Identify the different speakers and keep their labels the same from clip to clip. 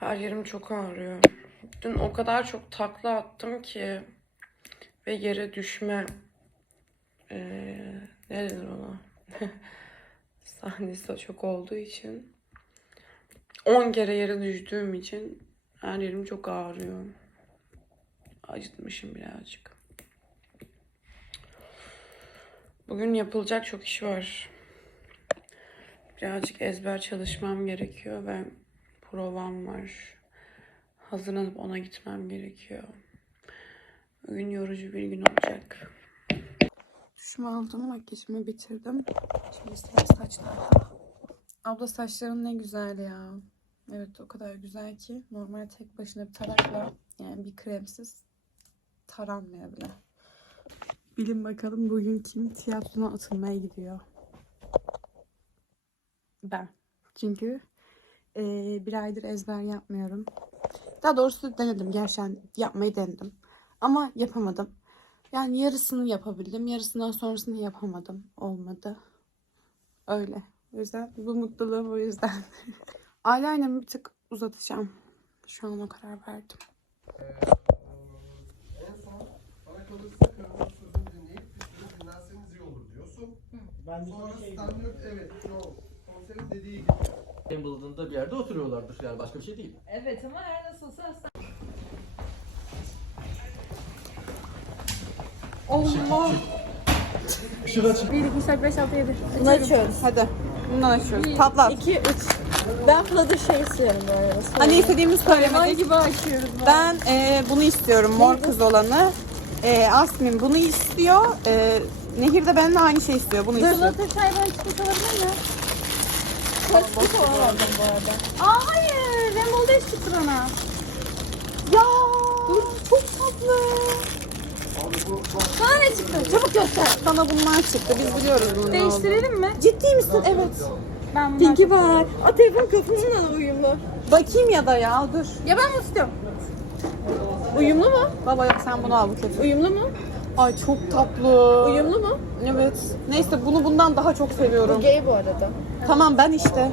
Speaker 1: Her yerim çok ağrıyor. Dün o kadar çok takla attım ki ve yere düşme ne denir ona? Sahnesi de çok olduğu için 10 kere yere düştüğüm için her yerim çok ağrıyor. Acıtmışım birazcık. Bugün yapılacak çok iş var. Birazcık ezber çalışmam gerekiyor ve provam var. Hazırlanıp ona gitmem gerekiyor. Bugün yorucu bir gün olacak. Duşumu aldım, makyajımı bitirdim. Şimdi sıra saçlarda. Abla saçların ne güzel ya. Evet, o kadar güzel ki normal tek başına bir tarakla, yani bir kremsiz taranmıyor bile. Bilin bakalım bugün kim tiyatrona atılmaya gidiyor? Ben. Çünkü bir aydır ezber yapmıyorum. Daha doğrusu denedim. Gerçekten yapmayı denedim. Ama yapamadım. Yani yarısını yapabildim. Yarısından sonrasını yapamadım. Olmadı. Öyle. O yüzden bu mutluluğum o yüzden. Eyeliner'ımı bir tık uzatacağım. Şu an o karar verdim.
Speaker 2: En son bana kalırsa karımın sözünü dinleyip bir süre dinlenseniz iyi olur diyorsun. Sonra standart evet Joe konserin dediği gibi.
Speaker 3: Wimbledon'da bir yerde oturuyorlardır yani başka bir şey değil.
Speaker 4: Evet ama her nasılsa
Speaker 1: Allah!
Speaker 3: Işığı açık.
Speaker 4: 1, 2, 3, 4, 5, 6, 7.
Speaker 5: Bunu açıyoruz.
Speaker 1: Hadi. Bundan açıyoruz. Patlat.
Speaker 5: 2, 3. Ben Flutter şey istiyorum bu arada.
Speaker 1: Hani istediğimizi söylemedik.
Speaker 4: gibi açıyoruz.
Speaker 1: Ben bunu istiyorum. Mor kız olanı. Asmin bunu istiyor. Nehir de benimle aynı şey istiyor. Bunu istiyor.
Speaker 5: Flutter çaydan çıkmış olabilir mi? Klasik olamadım bu arada. Aa hayır. Rainbow Dash çıktı bana.
Speaker 1: Ya çok tatlı.
Speaker 5: Sana ne çıktı? Çabuk göster.
Speaker 1: Sana bunlar çıktı. Biz biliyoruz bunu.
Speaker 5: Değiştirelim mi?
Speaker 1: Ciddi misin? Evet.
Speaker 5: Ben bunu
Speaker 1: Pinky bak.
Speaker 5: O telefon kapımla uyumlu.
Speaker 1: Bakayım ya da ya dur.
Speaker 5: Ya ben bunu istiyorum. Uyumlu mu?
Speaker 1: Baba yok sen bunu al bu kötü.
Speaker 5: Uyumlu mu?
Speaker 1: Ay çok tatlı.
Speaker 5: Uyumlu mu?
Speaker 1: Evet. Neyse bunu bundan daha çok seviyorum.
Speaker 5: Gay bu arada.
Speaker 1: Tamam ben işte.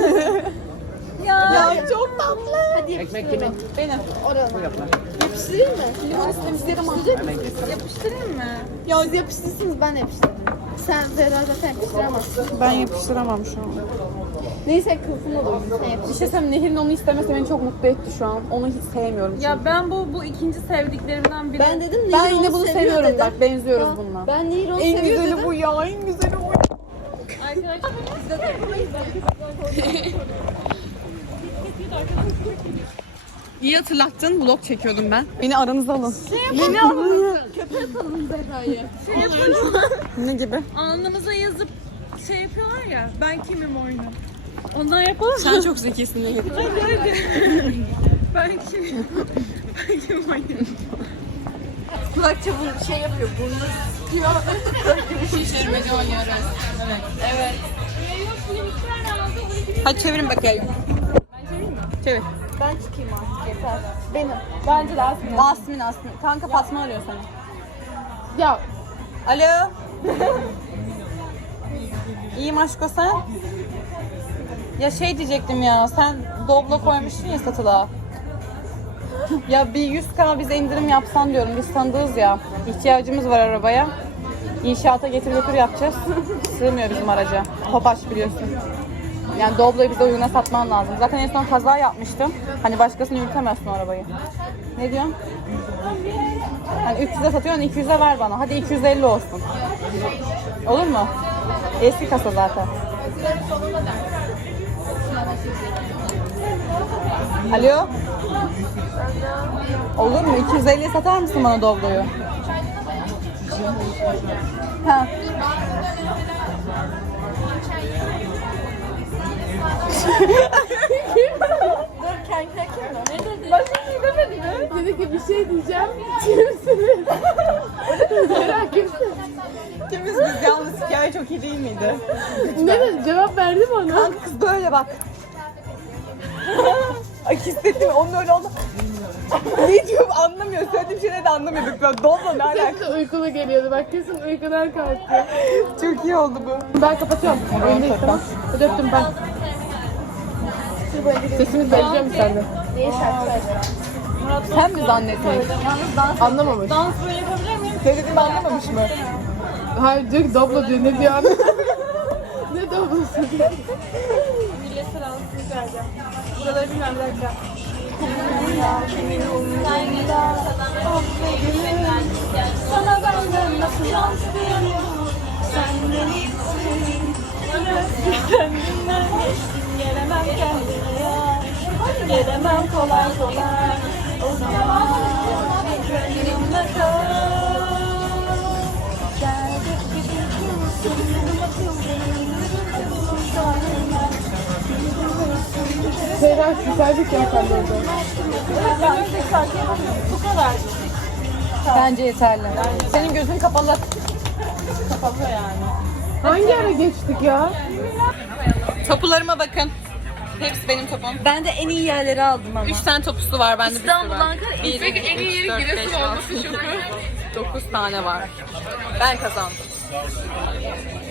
Speaker 5: Ya.
Speaker 1: Çok tatlı.
Speaker 5: Hadi yapıştıralım.
Speaker 1: Benim.
Speaker 5: Orada. Yapıştırayım mı?
Speaker 1: Limon istemizlerim
Speaker 5: Yapıştırayım mı? Ya yapıştırırsınız ben yapıştırırım. Sen Zehra zaten yapıştıramazsın.
Speaker 1: Ben yapıştıramam şu an.
Speaker 5: Neyse kılıfın olur. Sen
Speaker 1: Bir
Speaker 5: yapıştır.
Speaker 1: şey söyleyeyim, Nehir'in onu istemesi beni çok mutlu etti şu an. Onu hiç sevmiyorum çünkü.
Speaker 4: Ya ben bu ikinci sevdiklerimden biri.
Speaker 5: Ben dedim
Speaker 1: Ben
Speaker 5: Nehir
Speaker 1: yine
Speaker 5: onu
Speaker 1: bunu
Speaker 5: seviyor
Speaker 1: seviyorum
Speaker 5: dedim.
Speaker 1: bak benziyoruz
Speaker 5: Ya,
Speaker 1: bununla.
Speaker 5: Ben Nehir onu
Speaker 1: En
Speaker 5: seviyor
Speaker 1: güzeli
Speaker 5: dedim.
Speaker 1: bu ya, en güzeli bu.
Speaker 4: Arkadaşlar
Speaker 1: İyi hatırlattın, vlog çekiyordum ben. Beni aranıza alın. Beni alın.
Speaker 5: Köpeğe atalım Zehra'yı.
Speaker 1: Ne gibi?
Speaker 4: alnımıza yazıp şey yapıyorlar ya, ben kimim oyunu. Ondan yapalım mı?
Speaker 1: Sen çok zekisin Nehir.
Speaker 4: Ben kimim? Ben kimim oyunu?
Speaker 5: Kulak çabuğu şey yapıyor. Burnunu tutuyor.
Speaker 1: Şişirmeci oynuyoruz. Evet. Hadi çevirin bakayım.
Speaker 4: Ben çevireyim mi?
Speaker 1: Çevir.
Speaker 5: Ben çıkayım artık yeter. Benim.
Speaker 4: Bence de aslında.
Speaker 1: Asmin. Kanka Fatma arıyor seni.
Speaker 5: Ya
Speaker 1: Alo. İyiyim aşko sen? Ya şey diyecektim ya, sen Doblo koymuştun ya satılığa. Ya bir 100K bize indirim yapsan diyorum, biz tanıdığız ya. İhtiyacımız var arabaya. İnşaata getir götür yapacağız. Sığmıyor bizim araca. Topaç biliyorsun. Yani Doblo'yu bize uyguna satman lazım. Zaten en son kaza yapmıştım. Hani başkasını yürütemezsin o arabayı. Ne diyorsun? Hani 300'e satıyorsun, 200'e ver bana. Hadi 250 olsun. Olur mu? Eski kasa zaten. Alo? Olur mu? 250'ye satar mısın bana Doblo'yu? Ha.
Speaker 5: dur kanka kim o? Ne dedi? Başka bir şey demedi mi? Dedi ki bir şey diyeceğim. Kimsiniz? Merak kimsin?
Speaker 1: Kimiz biz yalnız hikaye çok iyi değil miydi?
Speaker 5: Ne dedi? Cevap verdi mi ona?
Speaker 1: Kanka kız böyle bak. Ay hissettim onun öyle oldu. Ne diyorum anlamıyor. Söylediğim şeyleri de anlamıyorduk. Böyle Doblo ne alaka?
Speaker 5: Kesin uykulu geliyordu. Bak kesin uykudan kalktı.
Speaker 1: Çok iyi oldu bu.
Speaker 5: Ben kapatıyorum. Oyundayız tamam. Hadi öptüm ben. Sesimi vereceğim mi senden?
Speaker 1: Sen mi zannettin?
Speaker 5: Anlamamış.
Speaker 4: Dans böyle yapabilir miyim?
Speaker 1: Ne dediğimi anlamamış mı?
Speaker 5: Hayır diyor ki doblo diyor. Ne diyor abi? Ne doblosu diyor.
Speaker 4: Millete rahatsızlık vereceğim. Buraları bilmem bir dakika. Sana benden nasıl yansıdığını sen benisin. Kendinden geçtim gelemem kendine ya. Gelemem kolay kolay. O zaman kendimle kal.
Speaker 5: Seyran süperdik ya sen de orada.
Speaker 4: Ben önceki şarkı yapamıyorum. Bu kadar.
Speaker 1: Bence yeterli. Senin gözün kapalı.
Speaker 4: Kapalı yani.
Speaker 5: Hangi ara geçtik ya?
Speaker 1: Topularıma bakın. Hepsi benim topum.
Speaker 4: Ben de en iyi yerleri aldım ama.
Speaker 1: 3 tane topusu var bende.
Speaker 4: İstanbul,
Speaker 1: bir sürü var.
Speaker 4: Ankara,
Speaker 1: 1, 2, 3, 4, 5, 6, 9 tane var. Ben kazandım.